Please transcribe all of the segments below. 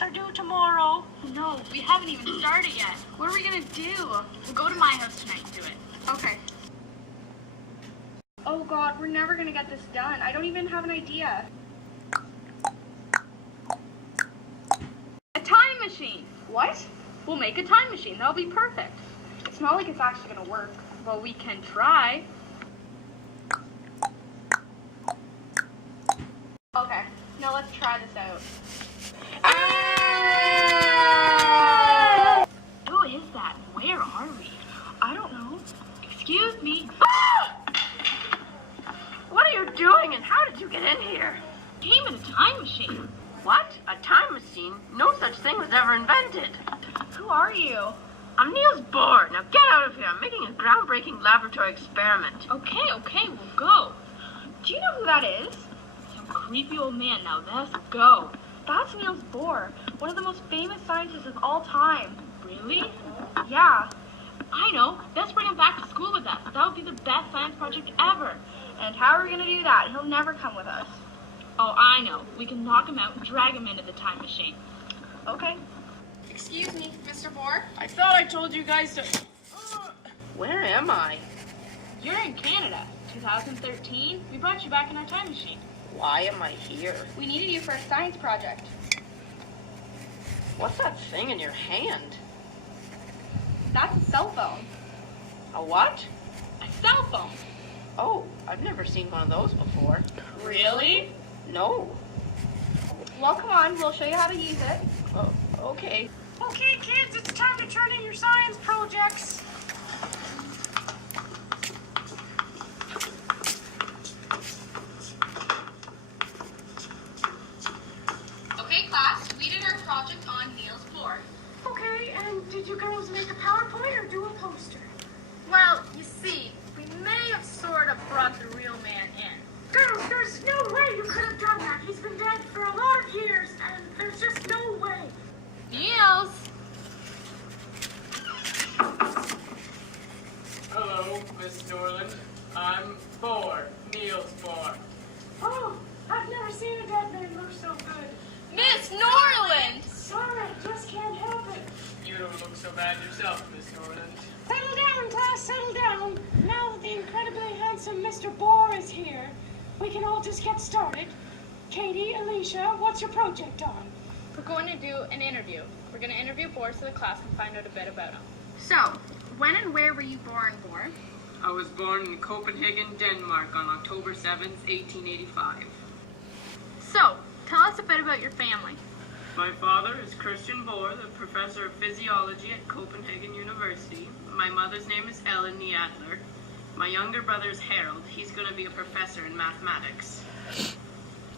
tests are due tomorrow. No, we haven't even started yet. What are we gonna do? We'll go to my house tonight and do it. Okay. Oh God, we're never gonna get this done. I don't even have an idea. A time machine. What? We'll make a time machine. That'll be perfect. It's not like it's actually gonna work, but we can try. Okay, now let's try this out. Who is that? Where are we? I don't know. Excuse me. What are you doing and how did you get in here? Came in a time machine. What? A time machine? No such thing was ever invented. Who are you? I'm Niels Bohr. Now get out of here. I'm making a groundbreaking laboratory experiment. Okay, we'll go. Do you know who that is? Some creepy old man. Now let's go. That's Niels Bohr, one of the most famous scientists of all time. Really? Yeah. I know. Let's bring him back to school with us. That would be the best science project ever. And how are we going to do that? He'll never come with us. Oh, I know. We can knock him out and drag him into the time machine. Okay. Excuse me, Mr. Bohr? I thought I told you guys to... Where am I? You're in Canada. 2013. We brought you back in our time machine. Why am I here? We needed you for a science project. What's that thing in your hand? That's a cell phone. A what? A cell phone. Oh, I've never seen one of those before. Really? No. Well, come on. We'll show you how to use it. Oh, okay. Okay, kids, it's time to turn in your science projects. Okay, class. We did our project on Niels Bohr. Okay, and did you girls make a PowerPoint or do a poster? Well, you see, we may have sort of brought the real man in. Girls, there's no way you could have done that. He's been dead for a lot of years, and there's just no way. Niels! Hello, Miss Norland. I'm Bohr, Niels Bohr. Oh, I've never seen a dead man look so good. Miss Norland! Sorry, just can't help it. You don't look so bad yourself, Miss Norland. Settle down, class, settle down. Now that the incredibly handsome Mr. Bohr is here, we can all just get started. Katie, Alicia, what's your project on? We're going to do an interview. We're going to interview Bohr so the class can find out a bit about him. So, when and where were you born, Bohr? I was born in Copenhagen, Denmark on October 7th, 1885. So, tell us a bit about your family. My father is Christian Bohr, the professor of physiology at Copenhagen University. My mother's name is Ellen Niadler. My younger brother is Harold. He's going to be a professor in mathematics.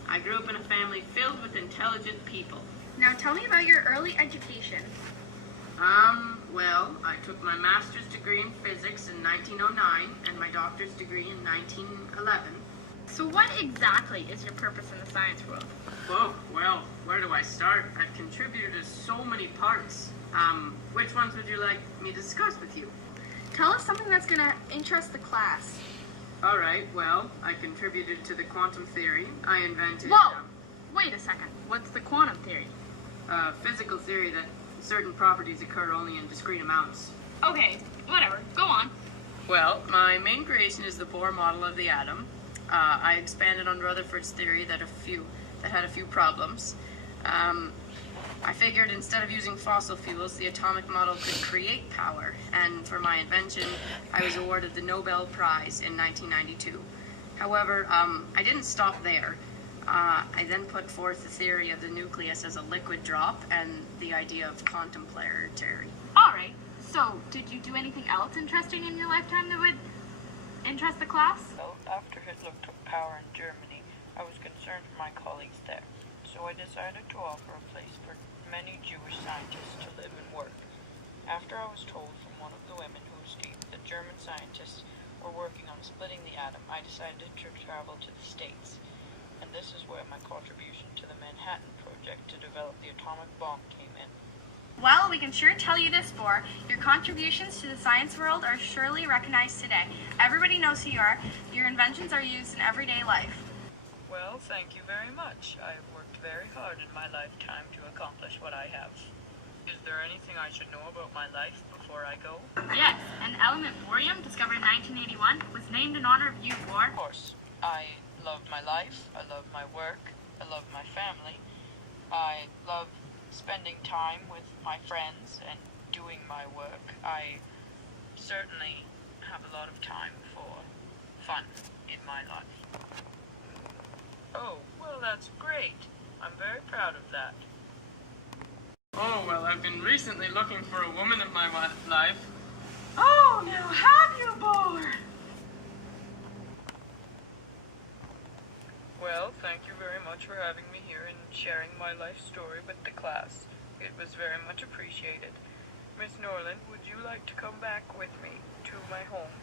I grew up in a family filled with intelligent people. Now tell me about your early education. Well, I took my master's degree in physics in 1909 and my doctor's degree in 1911. So what exactly is your purpose in the science world? Whoa, well, where do I start? I've contributed to so many parts. Which ones would you like me to discuss with you? Tell us something that's going to interest the class. All right, well, I contributed to the quantum theory. I invented... Whoa! Wait a second. What's the quantum theory? Physical theory that certain properties occur only in discrete amounts. Okay, whatever. Go on. Well, my main creation is the Bohr model of the atom. I expanded on Rutherford's theory that had a few problems. I figured instead of using fossil fuels, the atomic model could create power, and for my invention, I was awarded the Nobel Prize in 1992. However, I didn't stop there. I then put forth the theory of the nucleus as a liquid drop and the idea of complementarity. All right. So, did you do anything else interesting in your lifetime that would interest the class? Well, after Hitler took power in Germany, I was concerned for my colleagues there. So I decided to offer a place for many Jewish scientists to live and work. After I was told from one of the women who received that German scientists were working on splitting the atom, I decided to travel to the States. And this is where my contribution to the Manhattan Project to develop the atomic bomb came in. Well, we can sure tell you this, Bohr. Your contributions to the science world are surely recognized today. Everybody knows who you are. Your inventions are used in everyday life. Well, thank you very much. I have worked very hard in my lifetime to accomplish what I have. Is there anything I should know about my life before I go? Yes, an element bohrium discovered in 1981 was named in honor of you, Bohr. Of course. I love my life, I love my work, I love my family. I love spending time with my friends and doing my work. I certainly have a lot of time for fun in my life. Oh, well, that's great. I'm very proud of that. Oh, well, I've been recently looking for a woman in my life. Oh, now have you, Bohr? Well, thank you very much for having me here and sharing my life story with the class. It was very much appreciated. Miss Norland, would you like to come back with me to my home?